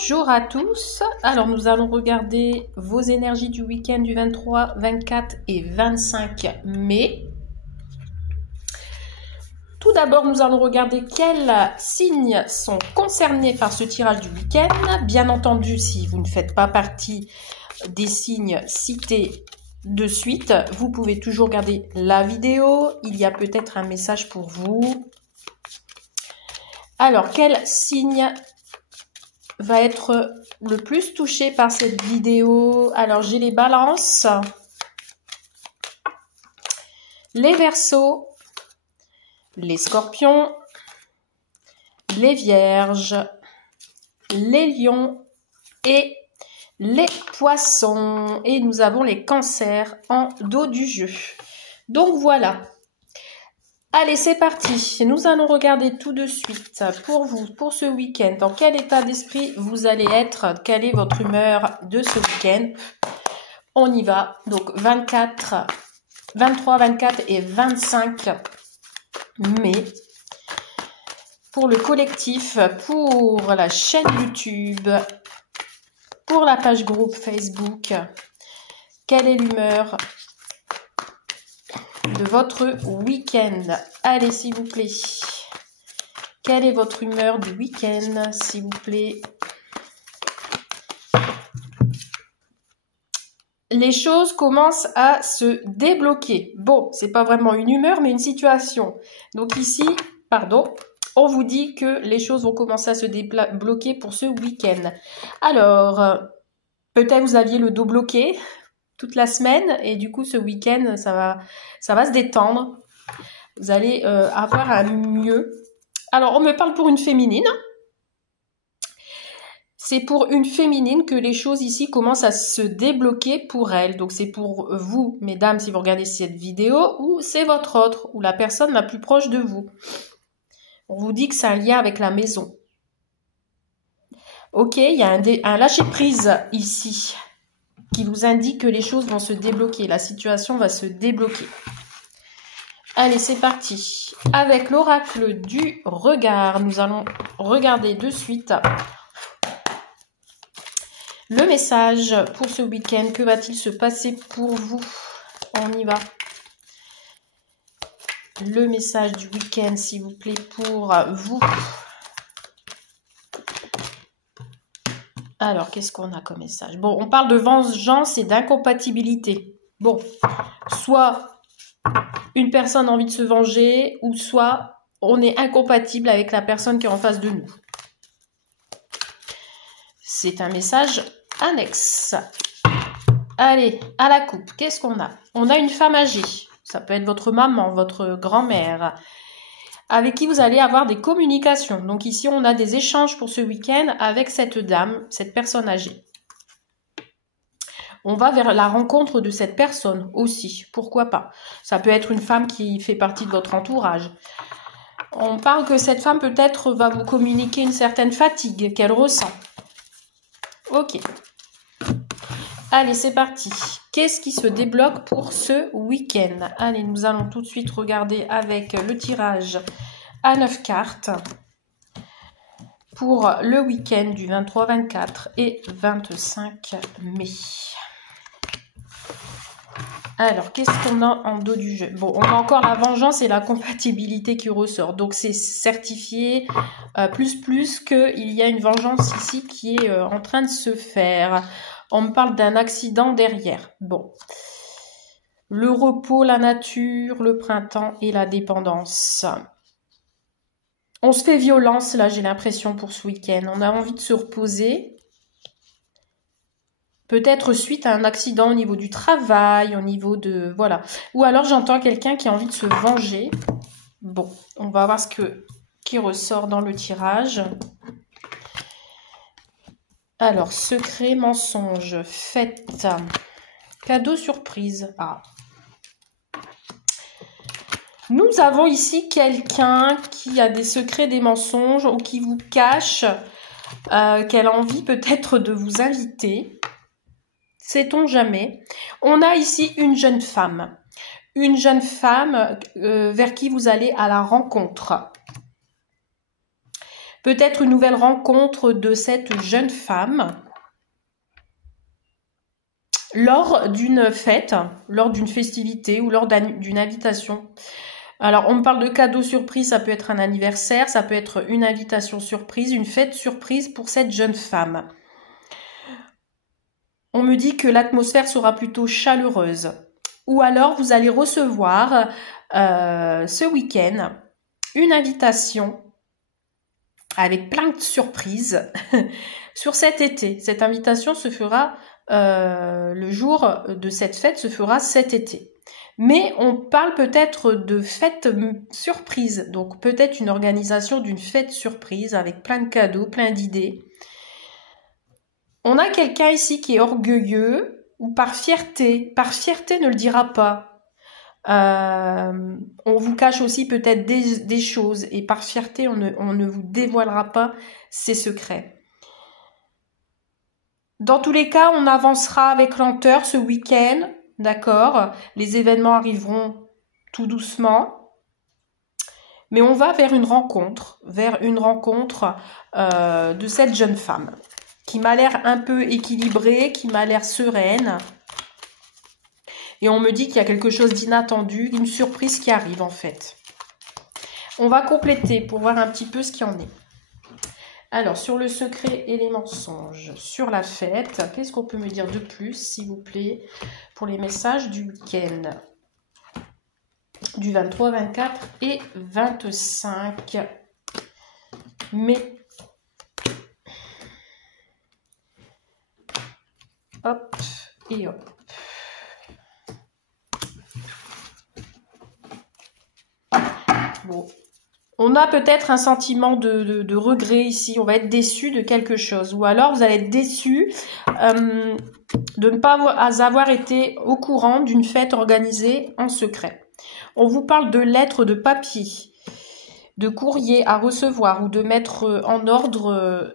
Bonjour à tous, alors nous allons regarder vos énergies du week-end du 23, 24 et 25 mai. Tout d'abord, nous allons regarder quels signes sont concernés par ce tirage du week-end. Bien entendu, si vous ne faites pas partie des signes cités de suite, vous pouvez toujours regarder la vidéo. Il y a peut-être un message pour vous. Alors, quel signe va être le plus touché par cette vidéo? Alors, j'ai les balances, les verseaux, les scorpions, les vierges, les lions et les poissons. Et nous avons les cancers en dos du jeu. Donc voilà. Allez, c'est parti. Nous allons regarder tout de suite pour vous, pour ce week-end, dans quel état d'esprit vous allez être, quelle est votre humeur de ce week-end. On y va. Donc 23, 24 et 25 mai. Pour le collectif, pour la chaîne YouTube, pour la page groupe Facebook, quelle est l'humeur de votre week-end? Allez, s'il vous plaît. Quelle est votre humeur du week-end, s'il vous plaît? Les choses commencent à se débloquer. Bon, c'est pas vraiment une humeur, mais une situation. Donc ici, pardon, on vous dit que les choses vont commencer à se débloquer pour ce week-end. Alors, peut-être vous aviez le dos bloqué toute la semaine et du coup ce week-end ça va se détendre. Vous allez avoir un mieux. Alors on me parle pour une féminine. C'est pour une féminine que les choses ici commencent à se débloquer pour elle. Donc c'est pour vous, mesdames, si vous regardez cette vidéo, ou c'est votre autre, ou la personne la plus proche de vous. On vous dit que c'est un lien avec la maison. Ok, il y a un lâcher-prise ici qui vous indique que les choses vont se débloquer. La situation va se débloquer. Allez, c'est parti. Avec l'oracle du regard, nous allons regarder de suite le message pour ce week-end. Que va-t-il se passer pour vous? On y va. Le message du week-end, s'il vous plaît, pour vous. Alors, qu'est-ce qu'on a comme message? Bon, on parle de vengeance et d'incompatibilité. Bon, soit une personne a envie de se venger, ou soit on est incompatible avec la personne qui est en face de nous. C'est un message annexe. Allez, à la coupe, qu'est-ce qu'on a? On a une femme âgée. Ça peut être votre maman, votre grand-mère, avec qui vous allez avoir des communications. Donc ici, on a des échanges pour ce week-end avec cette dame, cette personne âgée. On va vers la rencontre de cette personne aussi, pourquoi pas. Ça peut être une femme qui fait partie de votre entourage. On parle que cette femme peut-être va vous communiquer une certaine fatigue qu'elle ressent. Ok. Allez, c'est parti. Qu'est-ce qui se débloque pour ce week-end? Allez, nous allons tout de suite regarder avec le tirage à 9 cartes pour le week-end du 23, 24 et 25 mai. Alors, qu'est-ce qu'on a en dos du jeu? Bon, on a encore la vengeance et la compatibilité qui ressort. Donc, c'est certifié plus qu'il y a une vengeance ici qui est en train de se faire. On me parle d'un accident derrière. Bon. Le repos, la nature, le printemps et la dépendance. On se fait violence, là, j'ai l'impression, pour ce week-end. On a envie de se reposer. Peut-être suite à un accident au niveau du travail, au niveau de... Voilà. Ou alors, j'entends quelqu'un qui a envie de se venger. Bon, on va voir qui ressort dans le tirage. Alors, secret, mensonge, fête, cadeau, surprise. Ah. Nous avons ici quelqu'un qui a des secrets, des mensonges ou qui vous cache, qu'elle a envie peut-être de vous inviter. Sait-on jamais. On a ici une jeune femme. Une jeune femme vers qui vous allez à la rencontre. Peut-être une nouvelle rencontre de cette jeune femme lors d'une fête, lors d'une festivité ou lors d'une invitation. Alors, on me parle de cadeau surprise, ça peut être un anniversaire, ça peut être une invitation surprise, une fête surprise pour cette jeune femme. On me dit que l'atmosphère sera plutôt chaleureuse. Ou alors, vous allez recevoir ce week-end une invitation avec plein de surprises sur cet été. Cette invitation se fera, le jour de cette fête se fera cet été. Mais on parle peut-être de fête surprise, donc peut-être une organisation d'une fête surprise avec plein de cadeaux, plein d'idées. On a quelqu'un ici qui est orgueilleux ou par fierté ne le dira pas. On vous cache aussi peut-être des choses et par fierté on ne vous dévoilera pas ses secrets. Dans tous les cas, on avancera avec lenteur ce week-end. D'accord, les événements arriveront tout doucement, mais on va vers une rencontre de cette jeune femme qui m'a l'air un peu équilibrée, qui m'a l'air sereine. Et on me dit qu'il y a quelque chose d'inattendu, une surprise qui arrive en fait. On va compléter pour voir un petit peu ce qu'il y en est. Alors, sur le secret et les mensonges, sur la fête, qu'est-ce qu'on peut me dire de plus, s'il vous plaît, pour les messages du week-end du 23, 24 et 25 mai. Hop et hop. Bon. On a peut-être un sentiment de regret ici, on va être déçu de quelque chose. Ou alors vous allez être déçu de ne pas avoir été au courant d'une fête organisée en secret. On vous parle de lettres de papier, de courrier à recevoir ou de mettre en ordre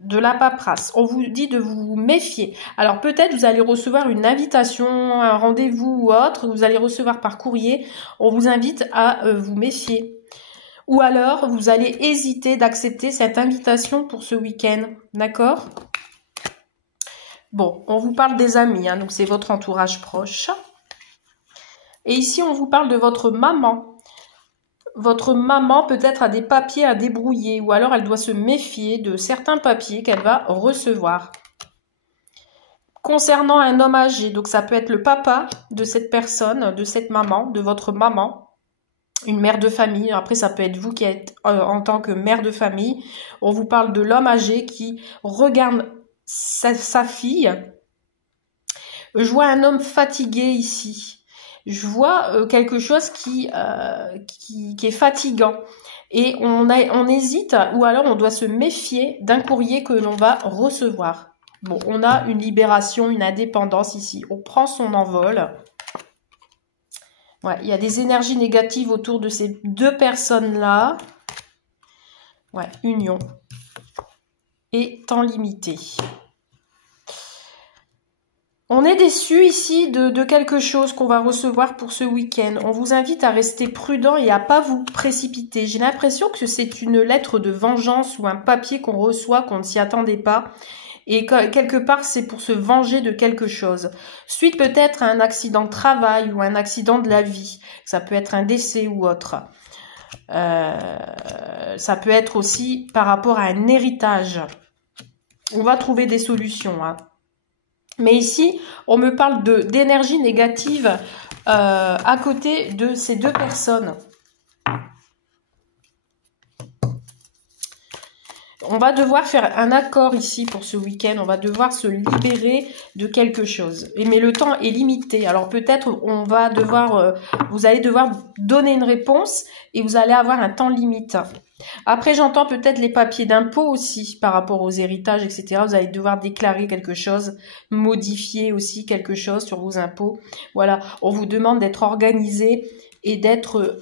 de la paperasse. On vous dit de vous méfier. Alors peut-être vous allez recevoir une invitation, un rendez-vous ou autre, vous allez recevoir par courrier. On vous invite à vous méfier. Ou alors, vous allez hésiter d'accepter cette invitation pour ce week-end. D'accord? Bon, on vous parle des amis, hein, donc c'est votre entourage proche. Et ici, on vous parle de votre maman. Votre maman peut-être a des papiers à débrouiller ou alors elle doit se méfier de certains papiers qu'elle va recevoir. Concernant un homme âgé, donc ça peut être le papa de cette personne, de cette maman, de votre maman. Une mère de famille, après ça peut être vous qui êtes en tant que mère de famille. On vous parle de l'homme âgé qui regarde sa fille. Je vois un homme fatigué ici. Je vois quelque chose qui est fatigant. Et on hésite ou alors on doit se méfier d'un courrier que l'on va recevoir. Bon, on a une libération, une indépendance ici. On prend son envol. Ouais, il y a des énergies négatives autour de ces deux personnes-là. Ouais, union. Et temps limité. On est déçu ici de quelque chose qu'on va recevoir pour ce week-end. On vous invite à rester prudent et à pas vous précipiter. J'ai l'impression que c'est une lettre de vengeance ou un papier qu'on reçoit, qu'on ne s'y attendait pas. Et quelque part, c'est pour se venger de quelque chose. Suite peut-être à un accident de travail ou un accident de la vie. Ça peut être un décès ou autre. Ça peut être aussi par rapport à un héritage. On va trouver des solutions. Hein. Mais ici, on me parle d'énergie négative à côté de ces deux personnes. On va devoir faire un accord ici pour ce week-end. On va devoir se libérer de quelque chose. Mais le temps est limité. Alors peut-être on va devoir, vous allez devoir donner une réponse et vous allez avoir un temps limite. Après, j'entends peut-être les papiers d'impôt aussi par rapport aux héritages, etc. Vous allez devoir déclarer quelque chose, modifier aussi quelque chose sur vos impôts. Voilà, on vous demande d'être organisé et d'être...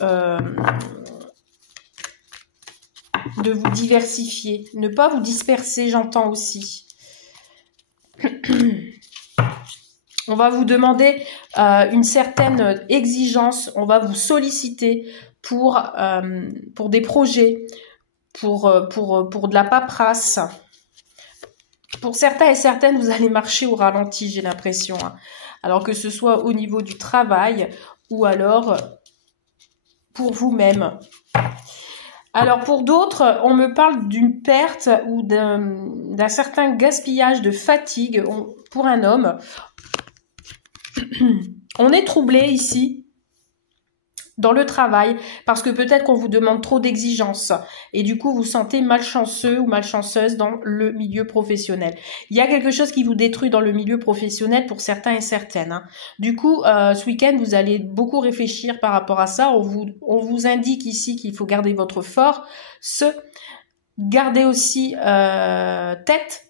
de vous diversifier, ne pas vous disperser, j'entends aussi. On va vous demander une certaine exigence, on va vous solliciter pour des projets, pour de la paperasse. Pour certains et certaines, vous allez marcher au ralenti, j'ai l'impression. Hein. Alors que ce soit au niveau du travail ou alors pour vous-même. Alors pour d'autres, on me parle d'une perte ou d'un certain gaspillage de fatigue pour un homme. On est troublé ici dans le travail parce que peut-être qu'on vous demande trop d'exigences et du coup vous sentez malchanceux ou malchanceuse dans le milieu professionnel. Il y a quelque chose qui vous détruit dans le milieu professionnel pour certains et certaines. Hein. Du coup, ce week-end, vous allez beaucoup réfléchir par rapport à ça. On vous indique ici qu'il faut garder votre force, garder aussi tête.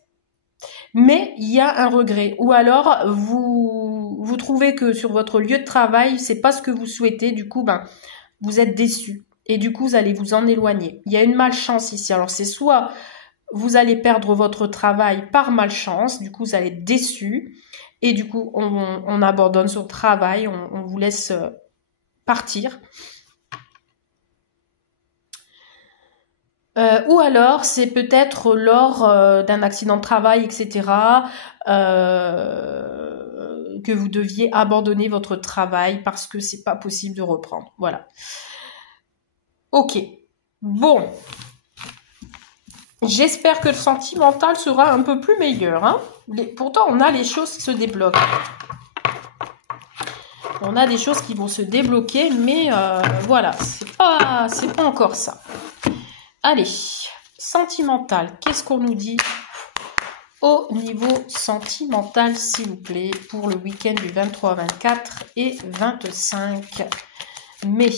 Mais il y a un regret. Ou alors, vous trouvez que sur votre lieu de travail, c'est pas ce que vous souhaitez. Du coup, vous êtes déçu. Et du coup, vous allez vous en éloigner. Il y a une malchance ici. Alors, c'est soit vous allez perdre votre travail par malchance. Du coup, vous allez être déçu. Et du coup, on abandonne son travail. On vous laisse partir. Ou alors, c'est peut-être lors d'un accident de travail, etc., que vous deviez abandonner votre travail parce que c'est pas possible de reprendre. Voilà. Ok. Bon. J'espère que le sentimental sera un peu plus meilleur. Hein. Pourtant, on a les choses qui se débloquent. On a des choses qui vont se débloquer, mais voilà, c'est pas encore ça. Allez, sentimental, qu'est-ce qu'on nous dit au niveau sentimental, s'il vous plaît, pour le week-end du 23, 24 et 25 mai.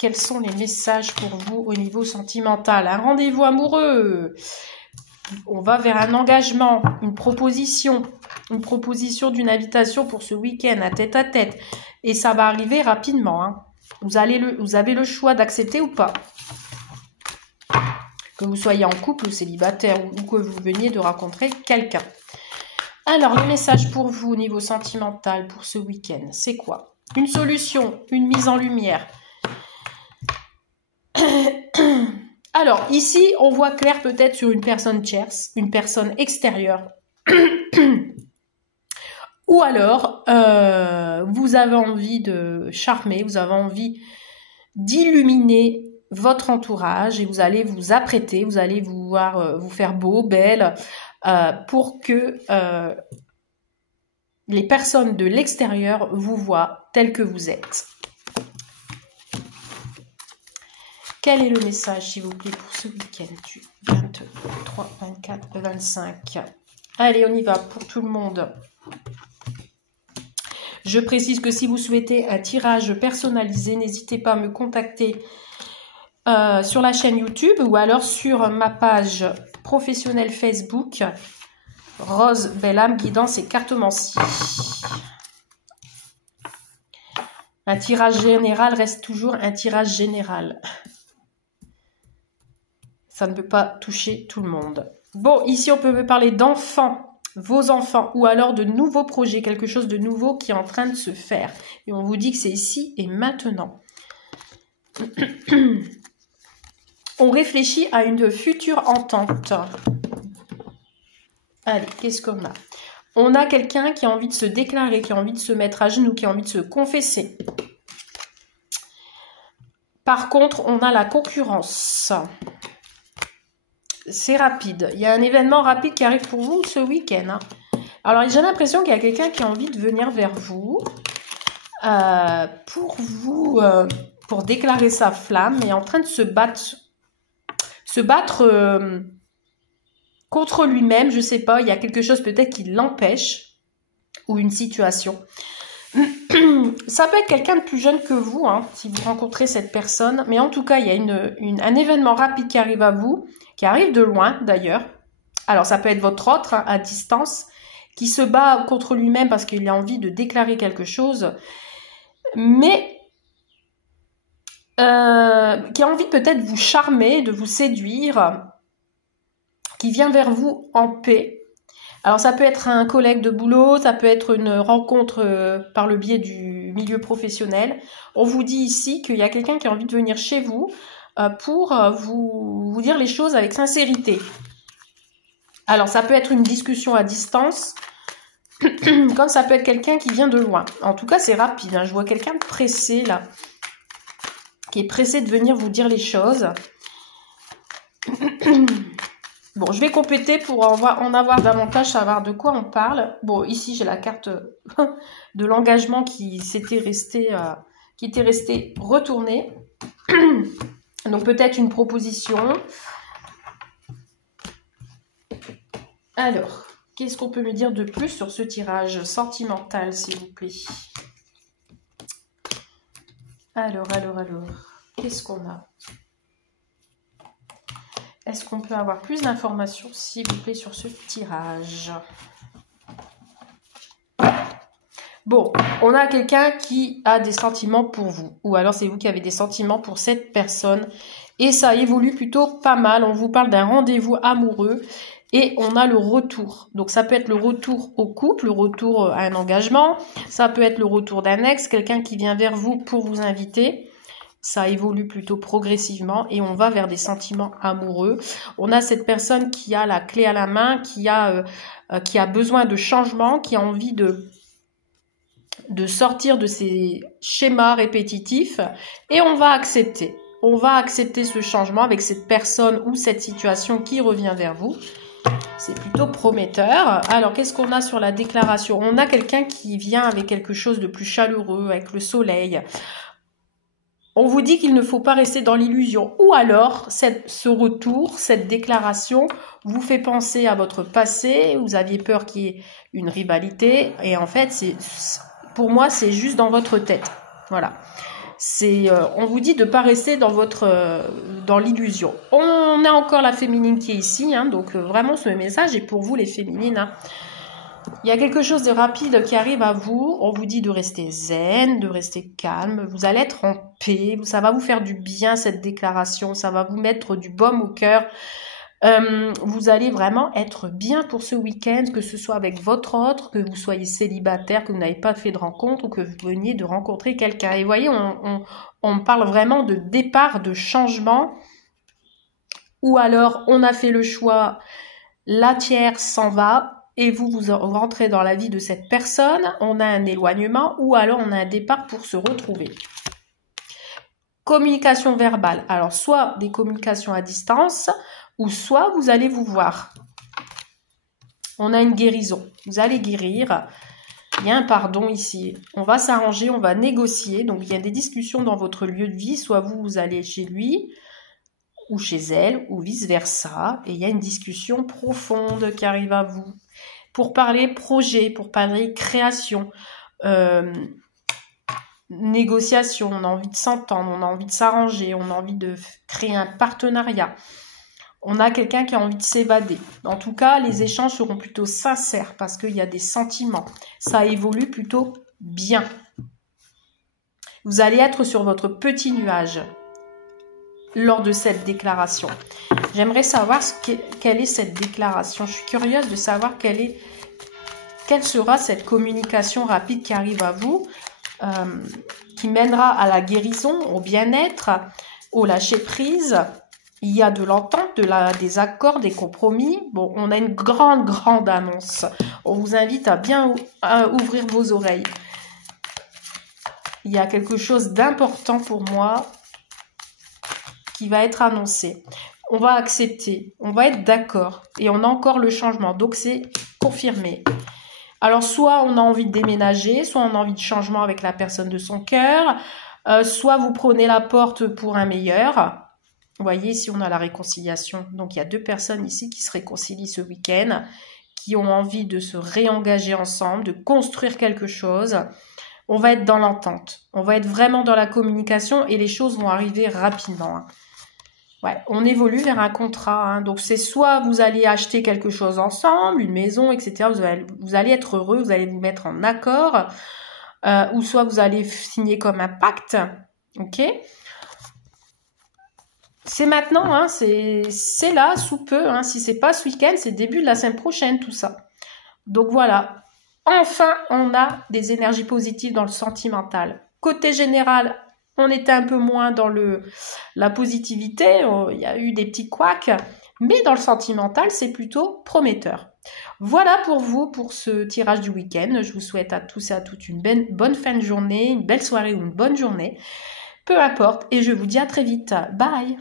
Quels sont les messages pour vous au niveau sentimental? Un rendez-vous amoureux. On va vers un engagement, une proposition d'une invitation pour ce week-end à tête. Et ça va arriver rapidement. Hein. Vous avez le choix d'accepter ou pas. Que vous soyez en couple ou célibataire ou que vous veniez de rencontrer quelqu'un. Alors, le message pour vous au niveau sentimental pour ce week-end, c'est quoi? Une solution, une mise en lumière. Alors, ici, on voit clair peut-être sur une personne tierce, une personne extérieure. Ou alors, vous avez envie de charmer, vous avez envie d'illuminer votre entourage et vous allez vous apprêter, vous allez vous faire beau, belle, pour que les personnes de l'extérieur vous voient tel que vous êtes. Quel est le message, s'il vous plaît, pour ce week-end du 23, 24, 25? Allez, on y va pour tout le monde. Je précise que si vous souhaitez un tirage personnalisé, n'hésitez pas à me contacter sur la chaîne YouTube ou alors sur ma page professionnelle Facebook, Rose Belle-Âme Guidance et Cartomancie. Un tirage général reste toujours un tirage général. Ça ne peut pas toucher tout le monde. Bon, ici on peut me parler d'enfants, vos enfants, ou alors de nouveaux projets, quelque chose de nouveau qui est en train de se faire. Et on vous dit que c'est ici et maintenant. On réfléchit à une future entente. Allez, qu'est-ce qu'on a? On a quelqu'un qui a envie de se déclarer, qui a envie de se mettre à genoux, qui a envie de se confesser. Par contre, on a la concurrence. C'est rapide. Il y a un événement rapide qui arrive pour vous ce week-end. Hein. Alors, j'ai l'impression qu'il y a quelqu'un qui a envie de venir vers vous pour déclarer sa flamme et est en train de se battre contre lui-même. Je ne sais pas, il y a quelque chose peut-être qui l'empêche ou une situation. Ça peut être quelqu'un de plus jeune que vous, hein, si vous rencontrez cette personne. Mais en tout cas, il y a un événement rapide qui arrive à vous, qui arrive de loin d'ailleurs. Alors, ça peut être votre autre hein, à distance, qui se bat contre lui-même parce qu'il a envie de déclarer quelque chose, mais qui a envie peut-être de vous charmer, de vous séduire, qui vient vers vous en paix. Alors, ça peut être un collègue de boulot, ça peut être une rencontre par le biais du milieu professionnel. On vous dit ici qu'il y a quelqu'un qui a envie de venir chez vous pour vous dire les choses avec sincérité. Alors, ça peut être une discussion à distance, comme ça peut être quelqu'un qui vient de loin. En tout cas, c'est rapide. Hein. Je vois quelqu'un de pressé, là, qui est pressé de venir vous dire les choses. Bon, je vais compléter pour en avoir davantage, savoir de quoi on parle. Bon, ici, j'ai la carte de l'engagement qui était restée retournée. Donc, peut-être une proposition. Alors, qu'est-ce qu'on peut me dire de plus sur ce tirage sentimental, s'il vous plaît? Alors, qu'est-ce qu'on a? Est-ce qu'on peut avoir plus d'informations, s'il vous plaît, sur ce tirage? Bon, on a quelqu'un qui a des sentiments pour vous. Ou alors c'est vous qui avez des sentiments pour cette personne. Et ça évolue plutôt pas mal. On vous parle d'un rendez-vous amoureux. Et on a le retour. Donc ça peut être le retour au couple, le retour à un engagement. Ça peut être le retour d'un ex, quelqu'un qui vient vers vous pour vous inviter. Ça évolue plutôt progressivement et on va vers des sentiments amoureux. On a cette personne qui a la clé à la main, qui a besoin de changement, qui a envie de sortir de ces schémas répétitifs et on va accepter. On va accepter ce changement avec cette personne ou cette situation qui revient vers vous. C'est plutôt prometteur. Alors, qu'est-ce qu'on a sur la déclaration? On a quelqu'un qui vient avec quelque chose de plus chaleureux, avec le soleil. On vous dit qu'il ne faut pas rester dans l'illusion. Ou alors, ce retour, cette déclaration vous fait penser à votre passé. Vous aviez peur qu'il y ait une rivalité. Et en fait, pour moi, c'est juste dans votre tête. Voilà. On vous dit de ne pas rester dans l'illusion. On a encore la féminine qui est ici. Hein, donc, vraiment, ce message est pour vous, les féminines. Hein. Il y a quelque chose de rapide qui arrive à vous. On vous dit de rester zen, de rester calme. Vous allez être en paix. Ça va vous faire du bien, cette déclaration. Ça va vous mettre du baume au cœur. Vous allez vraiment être bien pour ce week-end, que ce soit avec votre autre, que vous soyez célibataire, que vous n'avez pas fait de rencontre ou que vous veniez de rencontrer quelqu'un. Et vous voyez, on parle vraiment de départ, de changement. Ou alors, on a fait le choix, la tierce s'en va. Et vous rentrez dans la vie de cette personne, on a un éloignement ou alors on a un départ pour se retrouver. Communication verbale. Alors, soit des communications à distance ou soit vous allez vous voir. On a une guérison. Vous allez guérir. Il y a un pardon ici. On va s'arranger, on va négocier. Donc, il y a des discussions dans votre lieu de vie. Soit vous allez chez lui ou chez elle ou vice-versa. Et il y a une discussion profonde qui arrive à vous. Pour parler projet, pour parler création, négociation, on a envie de s'entendre, on a envie de s'arranger, on a envie de créer un partenariat. On a quelqu'un qui a envie de s'évader. En tout cas, les échanges seront plutôt sincères parce qu'il y a des sentiments. Ça évolue plutôt bien. Vous allez être sur votre petit nuage lors de cette déclaration. J'aimerais savoir quelle est cette déclaration. Je suis curieuse de savoir quelle sera cette communication rapide qui arrive à vous, qui mènera à la guérison, au bien-être, au lâcher-prise. Il y a de l'entente, des accords, des compromis. Bon, on a une grande annonce. On vous invite à bien ouvrir vos oreilles. Il y a quelque chose d'important pour moi qui va être annoncé. On va accepter, on va être d'accord et on a encore le changement. Donc, c'est confirmé. Alors, soit on a envie de déménager, soit on a envie de changement avec la personne de son cœur, soit vous prenez la porte pour un meilleur. Vous voyez, ici, on a la réconciliation. Donc, il y a 2 personnes ici qui se réconcilient ce week-end, qui ont envie de se réengager ensemble, de construire quelque chose. On va être dans l'entente. On va être vraiment dans la communication et les choses vont arriver rapidement. Hein. Ouais, on évolue vers un contrat. Hein. Donc, c'est soit vous allez acheter quelque chose ensemble, une maison, etc. Vous allez être heureux, vous allez vous mettre en accord. Ou soit vous allez signer comme un pacte. OK ? C'est maintenant, hein, c'est là, sous peu. Hein. Si c'est pas ce week-end, c'est début de la semaine prochaine, tout ça. Donc, voilà. Enfin, on a des énergies positives dans le sentimental. Côté général, on était un peu moins dans la positivité, il y a eu des petits couacs, mais dans le sentimental, c'est plutôt prometteur. Voilà pour vous, pour ce tirage du week-end. Je vous souhaite à tous et à toutes une bonne fin de journée, une belle soirée ou une bonne journée. Peu importe, et je vous dis à très vite. Bye!